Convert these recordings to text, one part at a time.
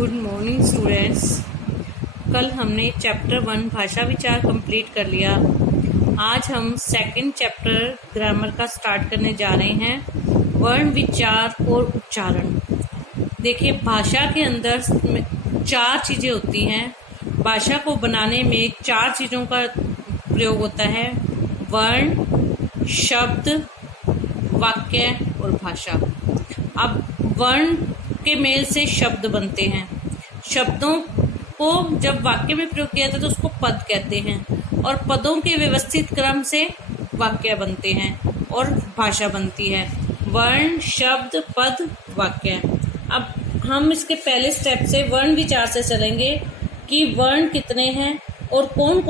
Good morning students. कल हमने chapter 1 भाषा विचार कंप्लीट कर लिया। आज हम सेकंड चैप्टर ग्रामर का स्टार्ट करने जा रहे हैं, वर्ण विचार और उच्चारण। देखिए, भाषा के अंदर 4 चीज़ें होती हैं। भाषा को बनाने में 4 चीज़ों का प्रयोग होता है: वर्ण, शब्द, वाक्य और भाषा। अब वर्ण के मेल से शब्द बनते हैं। शब्दों को जब वाक्य में प्रयोग किया जाता है तो उसको पद कहते हैं, और पदों के व्यवस्थित क्रम से वाक्य बनते हैं और भाषा बनती है। वर्ण, शब्द, पद, वाक्य। अब हम इसके पहले स्टेप से वर्ण विचार से चलेंगे कि वर्ण कितने हैं और कौन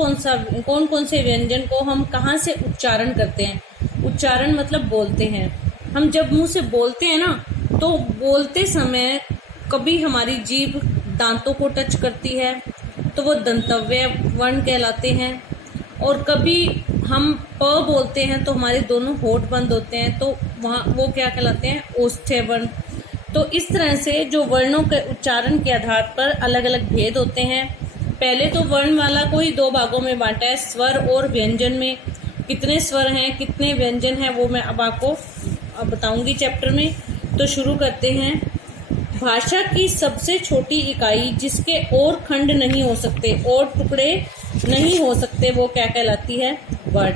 कौन से व्यंजन को हम कहाँ से उच्चारण करते हैं। उच्चारण मतलब बोलते हैं। हम जब मुंह से बोलते हैं ना, तो बोलते समय कभी हमारी जीभ दांतों को टच करती है तो वो दंतव्य वर्ण कहलाते हैं, और कभी हम प बोलते हैं तो हमारे दोनों होठ बंद होते हैं तो वहाँ वो क्या कहलाते हैं, ओष्ठ्य वर्ण। तो इस तरह से जो वर्णों के उच्चारण के आधार पर अलग अलग भेद होते हैं। पहले तो वर्णमाला को ही 2 भागों में बांटा है, स्वर और व्यंजन में। कितने स्वर हैं, कितने व्यंजन हैं, वो मैं अब आपको बताऊंगी चैप्टर में। तो शुरू करते हैं। भाषा की सबसे छोटी इकाई जिसके और खंड नहीं हो सकते, और टुकड़े नहीं हो सकते, वो क्या कहलाती है, वर्ण।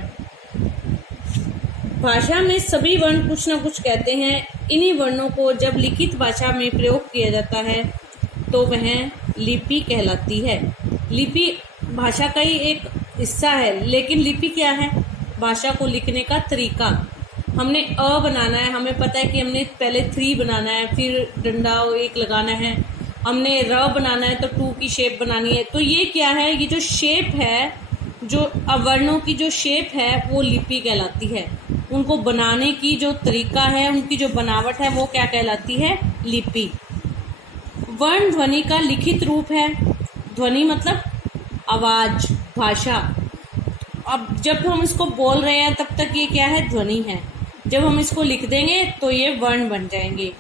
भाषा में सभी वर्ण कुछ न कुछ कहते हैं। इन्हीं वर्णों को जब लिखित भाषा में प्रयोग किया जाता है तो वह लिपि कहलाती है। लिपि भाषा का ही एक हिस्सा है, लेकिन लिपि क्या है? भाषा को लिखने का तरीका। हमने अ बनाना है, हमें पता है कि हमने पहले 3 बनाना है, फिर डंडा 1 लगाना है। हमने र बनाना है तो 2 की शेप बनानी है। तो ये क्या है, ये जो शेप है, जो अवर्णों की जो शेप है, वो लिपि कहलाती है। उनको बनाने की जो तरीका है, उनकी जो बनावट है, वो क्या कहलाती है, लिपि। वर्ण ध्वनि का लिखित रूप है। ध्वनि मतलब आवाज, भाषा। अब जब हम इसको बोल रहे हैं तब तक ये क्या है, ध्वनि है। जब हम इसको लिख देंगे तो ये वर्ण बन जाएंगे।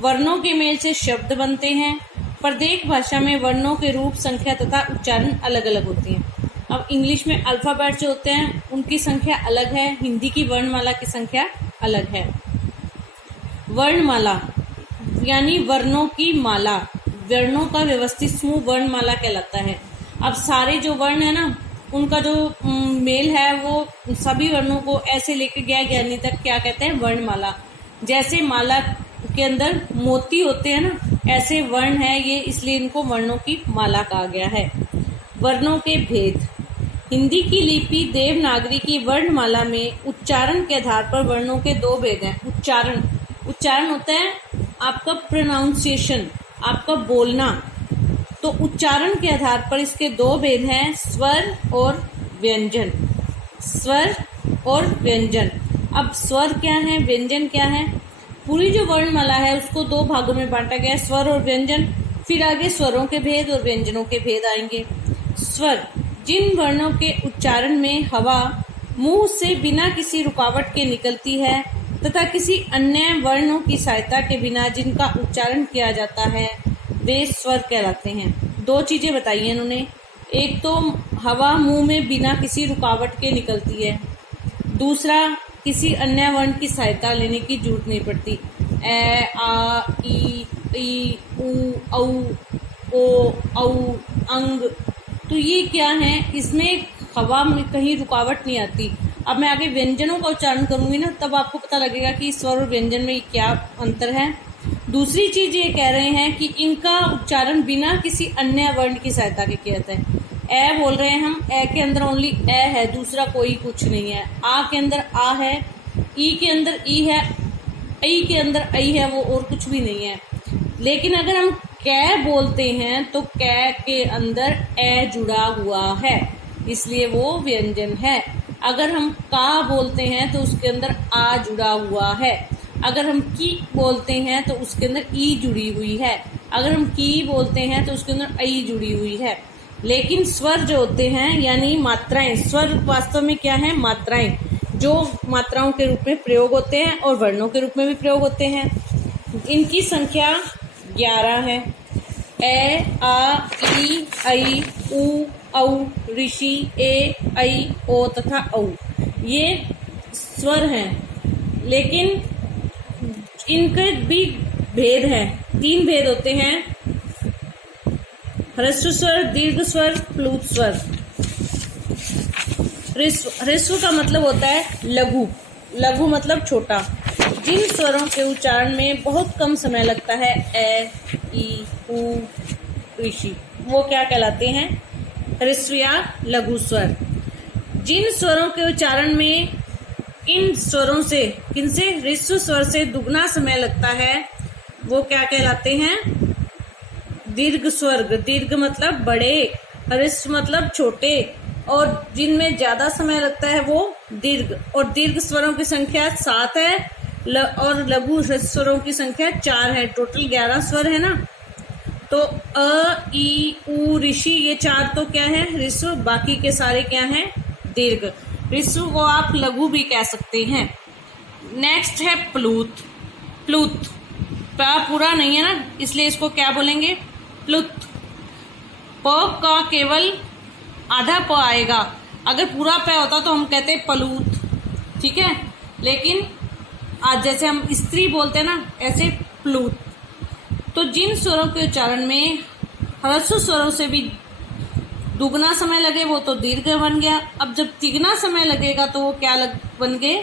वर्णों के मेल से शब्द बनते हैं। प्रत्येक भाषा में वर्णों के रूप, संख्या तथा उच्चारण अलग अलग होते हैं। अब इंग्लिश में अल्फाबेट जो होते हैं उनकी संख्या अलग है, हिंदी की वर्णमाला की संख्या अलग है। वर्णमाला यानी वर्णों की माला, वर्णों का व्यवस्थित समूह वर्णमाला कहलाता है। अब सारे जो वर्ण है ना, उनका जो मेल है, वो सभी वर्णों को ऐसे लेके गया ज्ञानी तक क्या कहते हैं, वर्णमाला। जैसे माला के अंदर मोती होते हैं ना, ऐसे वर्ण है ये, इसलिए इनको वर्णों की माला कहा गया है। वर्णों के भेद। हिंदी की लिपि देवनागरी की वर्णमाला में उच्चारण के आधार पर वर्णों के 2 भेद हैं। उच्चारण होता है आपका प्रोनाउंसिएशन, आपका बोलना। तो उच्चारण के आधार पर इसके 2 भेद हैं, स्वर और व्यंजन। स्वर और व्यंजन। अब स्वर क्या है, व्यंजन क्या है? पूरी जो वर्णमाला है उसको 2 भागों में बांटा गया है, स्वर और व्यंजन। फिर आगे स्वरों के भेद और व्यंजनों के भेद आएंगे। स्वर, जिन वर्णों के उच्चारण में हवा मुंह से बिना किसी रुकावट के निकलती है तथा किसी अन्य वर्णों की सहायता के बिना जिनका उच्चारण किया जाता है, वे स्वर कहलाते हैं। 2 चीजें बताई हैं इन्होंने। एक तो हवा मुंह में बिना किसी रुकावट के निकलती है, दूसरा किसी अन्य वर्ण की सहायता लेने की जरूरत नहीं पड़ती। ए, आ, ई, उ, औ, ओ, औ, अंग। तो ये क्या है, इसमें हवा में कहीं रुकावट नहीं आती। अब मैं आगे व्यंजनों का उच्चारण करूंगी ना, तब आपको पता लगेगा कि स्वर और व्यंजन में क्या अंतर है। दूसरी चीज ये कह रहे हैं कि इनका उच्चारण बिना किसी अन्य वर्ण की सहायता के किया जाता है। ए बोल रहे हैं हम, ए के अंदर ओनली ए है, दूसरा कोई कुछ नहीं है। आ के अंदर आ है, ई के अंदर ई है, ऐ के अंदर ऐ है, वो और कुछ भी नहीं है। लेकिन अगर हम कै बोलते हैं तो कै के अंदर ए जुड़ा हुआ है, इसलिए वो व्यंजन है। अगर हम का बोलते हैं तो उसके अंदर आ जुड़ा हुआ है। अगर हम की बोलते हैं तो उसके अंदर ई जुड़ी हुई है। अगर हम की बोलते हैं तो उसके अंदर ऐ जुड़ी हुई है। लेकिन स्वर जो होते हैं यानी मात्राएं, स्वर वास्तव में क्या है, मात्राएं, जो मात्राओं के रूप में प्रयोग होते हैं और वर्णों के रूप में भी प्रयोग होते हैं। इनकी संख्या 11 है। ए आ ई ऐ उ औ ऋषि ए ऐ ओ तथा औ ये स्वर हैं, लेकिन इनके भी भेद हैं। 3 भेद होते हैं, ह्रस्व स्वर, दीर्घ स्वर, प्लुत स्वर। ह्रस्व का मतलब होता है लघु, लघु मतलब छोटा। जिन स्वरों के उच्चारण में बहुत कम समय लगता है, ए ई उ ऋषि, वो क्या कहलाते हैं? ह्रस्व या लघु स्वर। जिन स्वरों के उच्चारण में इन स्वरों से, किनसे? ह्रस्व स्वर से दुगना समय लगता है, वो क्या कहलाते हैं? दीर्घ स्वर। दीर्घ मतलब बड़े, ह्रस्व मतलब छोटे, और जिनमें ज्यादा समय लगता है वो दीर्घ। और दीर्घ स्वरों की संख्या 7 है और लघु स्वरों की संख्या 4 है। टोटल 11 स्वर है ना। तो अ ई उ ऋषि ये 4 तो क्या है? ह्रस्व। बाकी के सारे क्या हैं? दीर्घ। ह्रस्व को आप लघु भी कह सकते हैं। नेक्स्ट है प्लुत। प्लुत प पूरा नहीं है ना, इसलिए इसको क्या बोलेंगे? प्लुत। प का केवल आधा प आएगा। अगर पूरा प होता तो हम कहते पलूत, ठीक है। लेकिन आज जैसे हम स्त्री बोलते हैं ना, ऐसे प्लुत। तो जिन स्वरों के उच्चारण में ह्रस्व स्वरों से भी दुगना समय लगे वो तो दीर्घ बन गया। अब जब तिगना समय लगेगा तो वो क्या बन गए?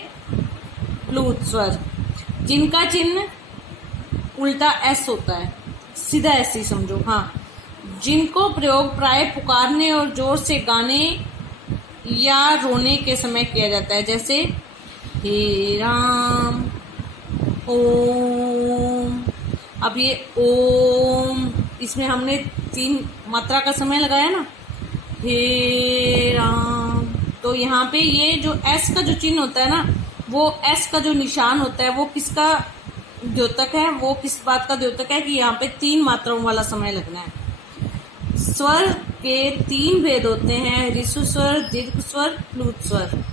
प्लुत स्वर, जिनका चिन्ह उल्टा एस होता है, सीधा ऐसे ही समझो। हाँ, जिनको प्रयोग प्राय पुकारने और जोर से गाने या रोने के समय किया जाता है, जैसे हे राम, ओम। अब ये ओम, इसमें हमने 3 मात्रा का समय लगाया ना, हे राम। तो यहाँ पे ये जो एस का जो चिन्ह होता है ना, वो एस का जो निशान होता है वो किसका द्योतक है? वो किस बात का द्योतक है कि यहाँ पे 3 मात्राओं वाला समय लगना है। स्वर के 3 भेद होते हैं, ह्रस्व स्वर, दीर्घ स्वर, प्लुत स्वर।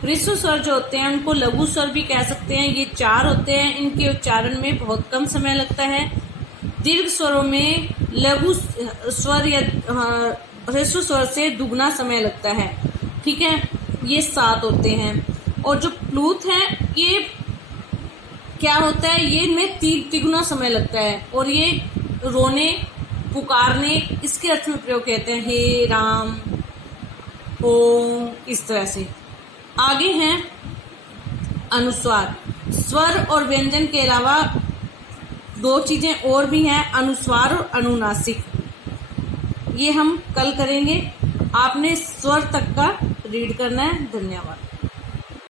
ह्रस्व स्वर जो होते हैं उनको लघु स्वर भी कह सकते हैं। ये 4 होते हैं, इनके उच्चारण में बहुत कम समय लगता है। दीर्घ स्वरों में लघु स्वर या ह्रस्व स्वर से दुगना समय लगता है, ठीक है। ये 7 होते हैं। और जो प्लुत है ये क्या होता है? ये इनमें 3 समय लगता है, और ये रोने, पुकारने, इसके अर्थ में प्रयोग कहते हैं, हे राम, ओम, इस तरह से। आगे हैं अनुस्वार। स्वर और व्यंजन के अलावा 2 चीजें और भी हैं, अनुस्वार और अनुनासिक। ये हम कल करेंगे। आपने स्वर तक का रीड करना है। धन्यवाद।